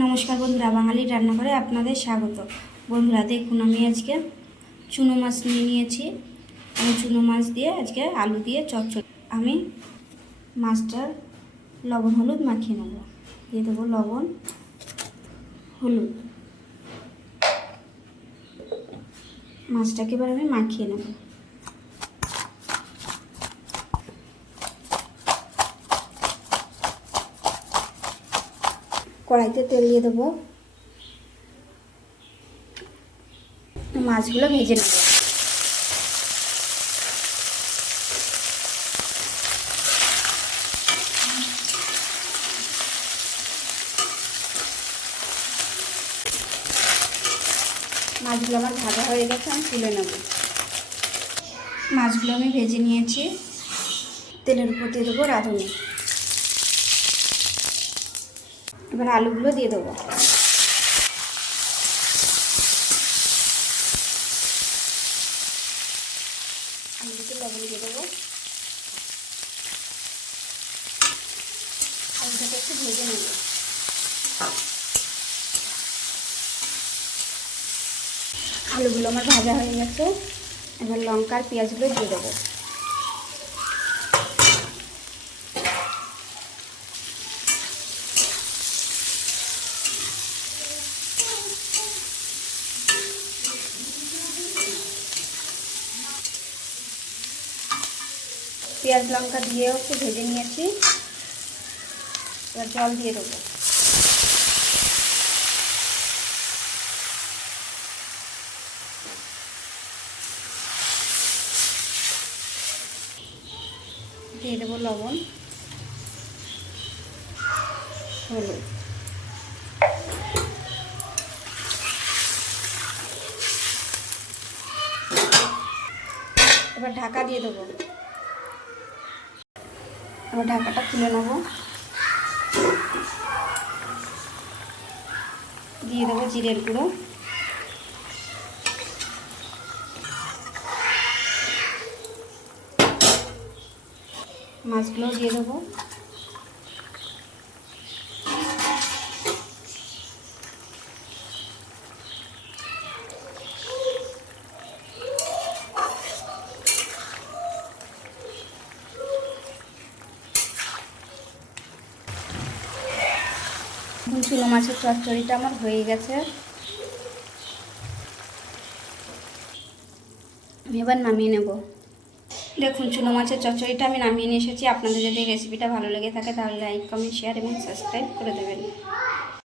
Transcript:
নমস্কার বন্ধুরা বাঙালি রান্নাঘরে আপনাদের স্বাগত। বন্ধুরা, দেখুন, আমি আজকে চুনো মাছ নিয়ে নিয়েছি। আমি চুনো মাছ দিয়ে আজকে আলু দিয়ে চচ্চড়ি। আমি মাছটার লবণ, হলুদ মাখিয়ে নেব। দিয়ে দেবো লবণ, হলুদ। মাছটাকে এবার আমি মাখিয়ে নেব। কড়াইতে তেল দিয়ে দেবো। মাছগুলো ভেজে নেব। মাছগুলো আমার ভাজা হয়ে গেছে, আমি তুলে নেব। মাছগুলো আমি ভেজে নিয়েছি। তেলের উপর দিয়ে দেবো রাঁধুনি। এবার আলুগুলো দিয়ে দেবো। আলুগুলো দিয়ে দেবো। আলুটাকে একটু ভেজে আলুগুলো আমার ভাজা হয়ে গেছে। এবার লঙ্কা আর পেঁয়াজগুলো দিয়ে দেবো। পেঁয়াজ লঙ্কা দিয়েও একটু ভেজে নিয়েছি। এবার জল দিয়ে দেবো। দিয়ে দেবো লবণ। হলুদ। এবার ঢাকা দিয়ে দেবো। এবার ঢাকাটা খুলে নেব। দিয়ে দেবো জিরের গুঁড়ো। মাছগুলো দিয়ে দেবো। চুনো মাছের চচ্চড়িটা আমার হয়ে গেছে। আমি এবার নামিয়ে নেব। দেখুন চুলো মাছের চচ্চড়িটা আমি নামিয়ে নিয়ে এসেছি। আপনাদের যদি রেসিপিটা ভালো লেগে থাকে, তাহলে লাইক কমেন্ট শেয়ার এবং সাবস্ক্রাইব করে দেবেন।